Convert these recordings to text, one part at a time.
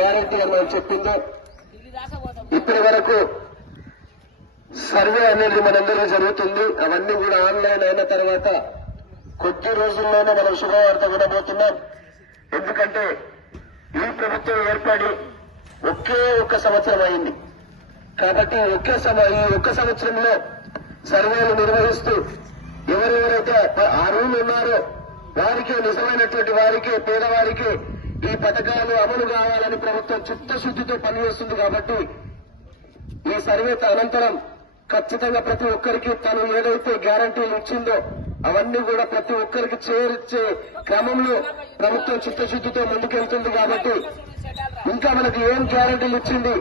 Guarantee అని చెప్పిందో ఇప్పటి వరకు సర్వే అనేది మనందరికీ జరుగుతుంది. అవన్నీ కూడా ఆన్లైన్ అయిన తర్వాత కొద్ది రోజుల్లోనే మనం శుభవార్త వినబోతున్నాం ఎందుకంటే ఈ ప్రభుత్వం ఏర్పడి ఒకే ఒక్క సంవత్సరం అయింది. కాబట్టి ఒకే సమ ఈ ఒక్క సంవత్సరంలో సర్వేలు నిర్వహిస్తూ ఎవరెవరైతే అర్హులు ఉన్నారో వారికి నిజమైనటువంటి వారికి పేదవారికి ఈ పథకాలు అమలు కావాలని ప్రభుత్వం చిత్తశుద్ధితో పనిచేస్తుంది కాబట్టి ఈ సర్వే అనంతరం ఖచ్చితంగా ప్రతి ఒక్కరికి తను ఏదైతే గ్యారంటీలు ఇచ్చిందో అవన్నీ కూడా ప్రతి ఒక్కరికి చేరిచ్చే క్రమంలో ప్రభుత్వం చిత్తశుద్ధితో ముందుకెళ్తుంది కాబట్టి ఇంకా మనకి ఏం గ్యారంటీలు ఇచ్చింది?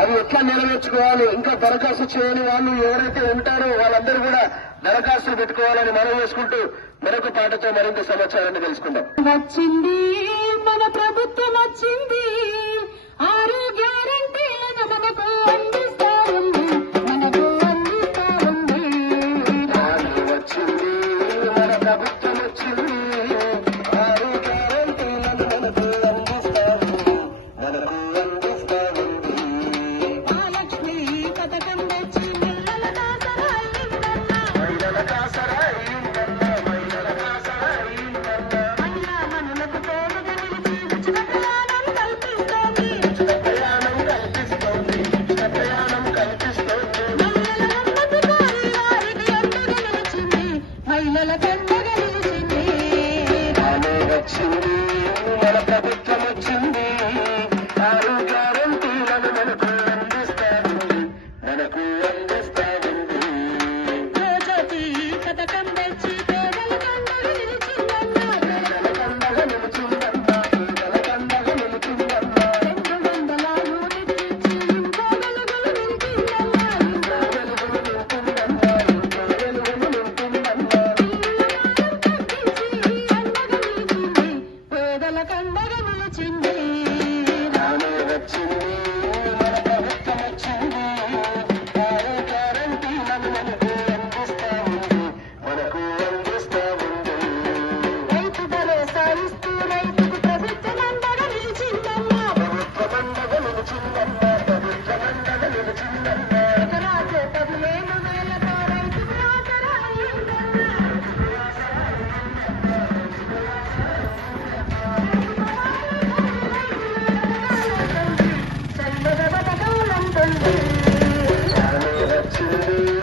అవి ఎట్లా నెరవేర్చుకోవాలి? ఇంకా దరఖాస్తు చేయని వాళ్ళు ఎవరైతే ఉంటారో వాళ్ళందరూ కూడా దరఖాస్తులు పెట్టుకోవాలని మనం చేసుకుంటూ మరొక పాటతో మరింత సమాచారాన్ని తెలుసుకుందాం. వచ్చింది మన ప్రభుత్వం వచ్చింది కలల తెమ్మగలిసింది తానే వచ్చింది మన ప్రభుత్వం వచ్చింది ఆరు గ్యారంటీలను మనకు అందిస్తారు మనకు అందిస్తారు Come back. Thank you.